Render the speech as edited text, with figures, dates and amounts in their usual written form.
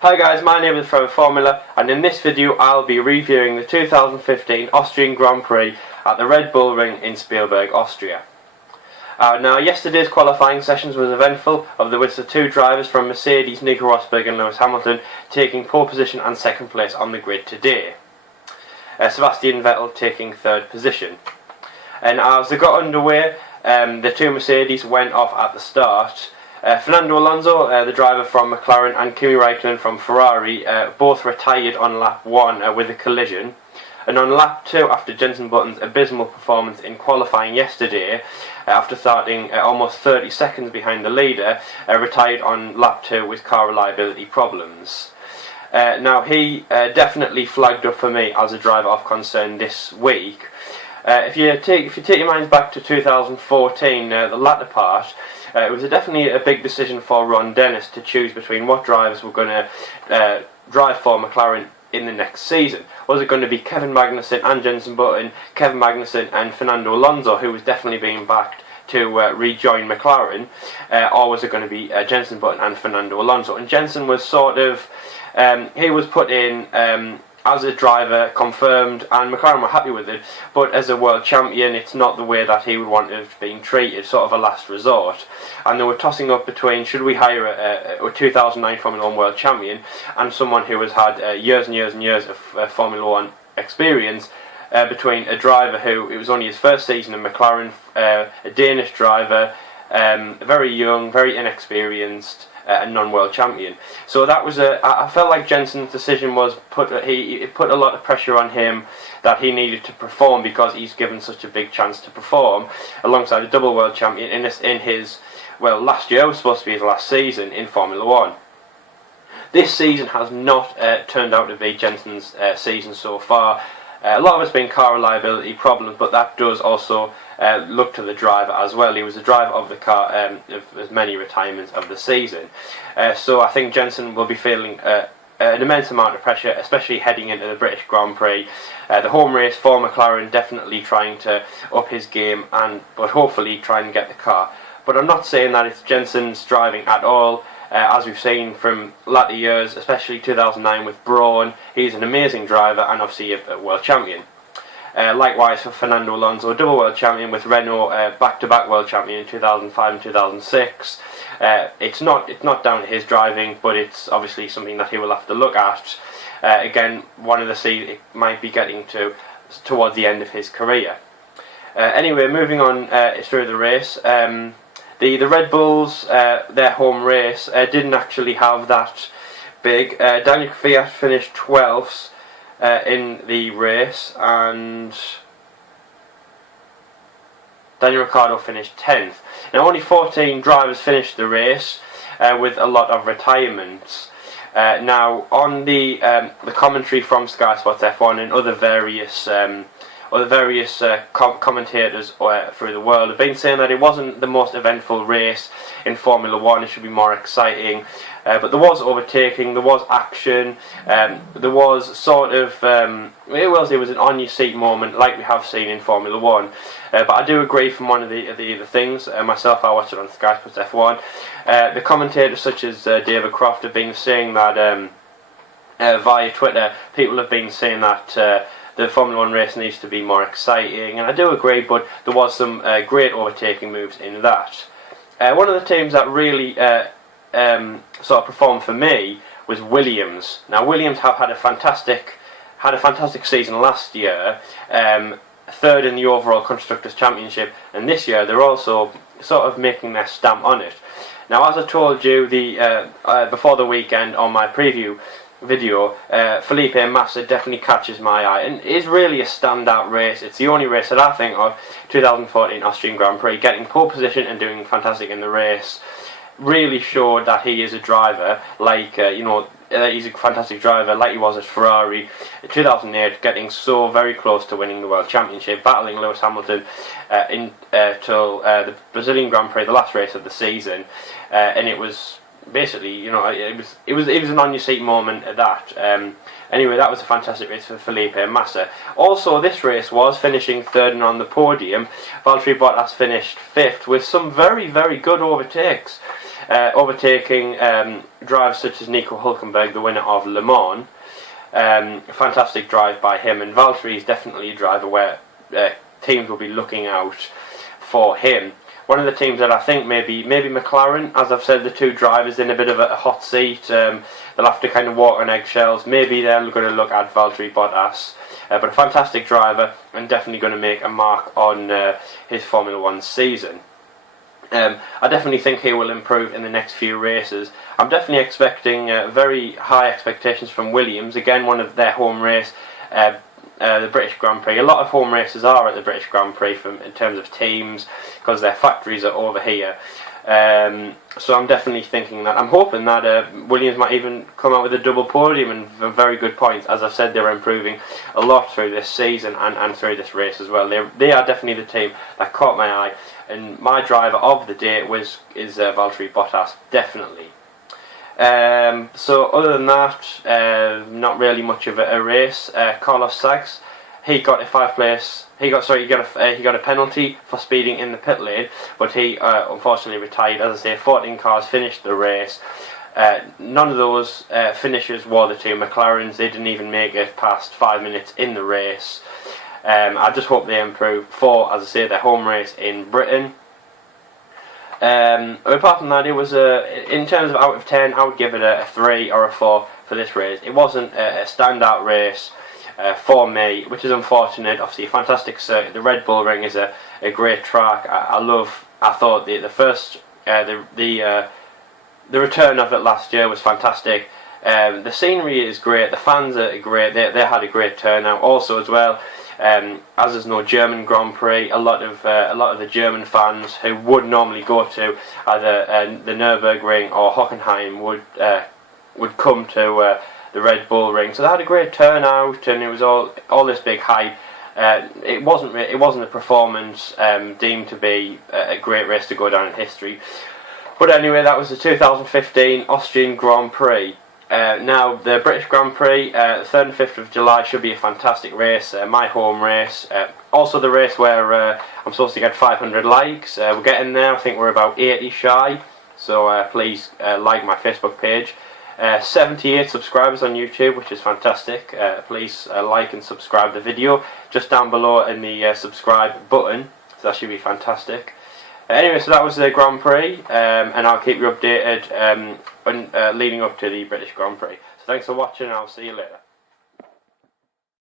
Hi guys, my name is Forever Formula, and in this video I'll be reviewing the 2015 Austrian Grand Prix at the Red Bull Ring in Spielberg, Austria. Now yesterday's qualifying sessions was eventful, with the two drivers from Mercedes, Nico Rosberg and Lewis Hamilton, taking pole position and second place on the grid today. Sebastian Vettel taking third position. And as they got underway, the two Mercedes went off at the start. Fernando Alonso, the driver from McLaren, and Kimi Raikkonen from Ferrari both retired on lap 1 with a collision. And on lap 2, after Jenson Button's abysmal performance in qualifying yesterday, after starting almost 30 seconds behind the leader, retired on lap 2 with car reliability problems. Now he definitely flagged up for me as a driver of concern this week. If you take your minds back to 2014, the latter part, it was definitely a big decision for Ron Dennis to choose between what drivers were going to drive for McLaren in the next season. Was it going to be Kevin Magnussen and Jenson Button, Kevin Magnussen and Fernando Alonso, who was definitely being backed to rejoin McLaren, or was it going to be Jenson Button and Fernando Alonso? And Jenson was sort of, he was put in as a driver, confirmed, and McLaren were happy with it, but as a world champion it's not the way that he would want it being treated, sort of a last resort. And they were tossing up between, should we hire a 2009 Formula 1 world champion and someone who has had years and years and years of Formula 1 experience, between a driver who, it was only his first season in McLaren, a Danish driver, very young, very inexperienced, a non-world champion. So that was I felt like Jenson's decision was it put a lot of pressure on him, that he needed to perform because he's given such a big chance to perform alongside a double world champion in his, well, last year was supposed to be his last season in Formula 1. This season has not turned out to be Jenson's season so far. A lot of it's been car reliability problems, but that does also look to the driver as well. He was the driver of the car of as many retirements of the season. So I think Jenson will be feeling an immense amount of pressure, especially heading into the British Grand Prix. The home race for McLaren, definitely trying to up his game, but hopefully try and get the car. But I'm not saying that it's Jenson's driving at all. As we've seen from latter years, especially 2009 with Brawn, he's an amazing driver and obviously a world champion. Likewise for Fernando Alonso, double world champion with Renault, back-to-back world champion in 2005 and 2006. It's not down to his driving, but it's obviously something that he will have to look at. Again, one of the seasons it might be getting towards the end of his career. Anyway, moving on through the race. The Red Bulls, their home race, didn't actually have that big. Daniel Kvyat finished 12th in the race, and Daniel Ricciardo finished 10th. Now only 14 drivers finished the race, with a lot of retirements. Now on the commentary from Sky Sports F1 and other various commentators through the world have been saying that it wasn't the most eventful race in Formula 1, it should be more exciting, but there was overtaking, there was action, there was sort of, it was an on-your-seat moment like we have seen in Formula 1, but I do agree from one of the things, myself I watched it on Sky Sports F1, the commentators such as David Croft have been saying that, via Twitter, people have been saying that the Formula 1 race needs to be more exciting, and I do agree, but there was some great overtaking moves in that. One of the teams that really sort of performed for me was Williams. Now Williams have had a fantastic season last year, third in the overall Constructors' Championship, and this year they're also sort of making their stamp on it. Now, as I told you before the weekend on my preview video, Felipe Massa definitely catches my eye and is really a standout race. It's the only race that I think of 2014 Austrian Grand Prix, getting pole position and doing fantastic in the race. Really showed that he is a driver, like he's a fantastic driver like he was at Ferrari. 2008, getting so very close to winning the World Championship, battling Lewis Hamilton until the Brazilian Grand Prix, the last race of the season, and it was basically, you know, it was an on your seat moment at that. Anyway, that was a fantastic race for Felipe Massa. Also, this race was finishing third and on the podium. Valtteri Bottas finished fifth with some very, very good overtakes, overtaking drivers such as Nico Hülkenberg, the winner of Le Mans. A fantastic drive by him, and Valtteri is definitely a driver where teams will be looking out for him. One of the teams that I think maybe McLaren, as I've said, the two drivers in a bit of a hot seat. They'll have to kind of walk on eggshells. Maybe they're going to look at Valtteri Bottas, but a fantastic driver and definitely going to make a mark on his Formula 1 season. I definitely think he will improve in the next few races. I'm definitely expecting very high expectations from Williams. Again, one of their home race, the British Grand Prix. A lot of home races are at the British Grand Prix in terms of teams, because their factories are over here. So I'm definitely thinking that. I'm hoping that Williams might even come out with a double podium and very good points. As I've said, they're improving a lot through this season and through this race as well. They are definitely the team that caught my eye, and my driver of the day is Valtteri Bottas, definitely. So other than that, not really much of a race. Carlos Sainz, he got a penalty for speeding in the pit lane, but he unfortunately retired. As I say, 14 cars finished the race. None of those finishers were the two McLarens. They didn't even make it past 5 minutes in the race. I just hope they improve for, as I say, their home race in Britain. Apart from that, it was in terms of out of 10, I would give it a 3 or a 4 for this race. It wasn't a standout race for me, which is unfortunate. Obviously, a fantastic circuit. The Red Bull Ring is a great track. I thought the return of it last year was fantastic. The scenery is great. The fans are great. They had a great turnout also as well. As there's no German Grand Prix, a lot of the German fans who would normally go to either the Nürburgring or Hockenheim would come to the Red Bull Ring. So they had a great turnout, and it was all this big hype. It wasn't a performance deemed to be a great race to go down in history. But anyway, that was the 2015 Austrian Grand Prix. Now, the British Grand Prix, 3rd and 5th of July, should be a fantastic race, my home race. Also the race where I'm supposed to get 500 likes. We're getting there. I think we're about 80 shy, so please like my Facebook page. 78 subscribers on YouTube, which is fantastic. Please like and subscribe the video just down below in the subscribe button, so that should be fantastic. Anyway, so that was the Grand Prix, and I'll keep you updated leading up to the British Grand Prix. So thanks for watching, and I'll see you later.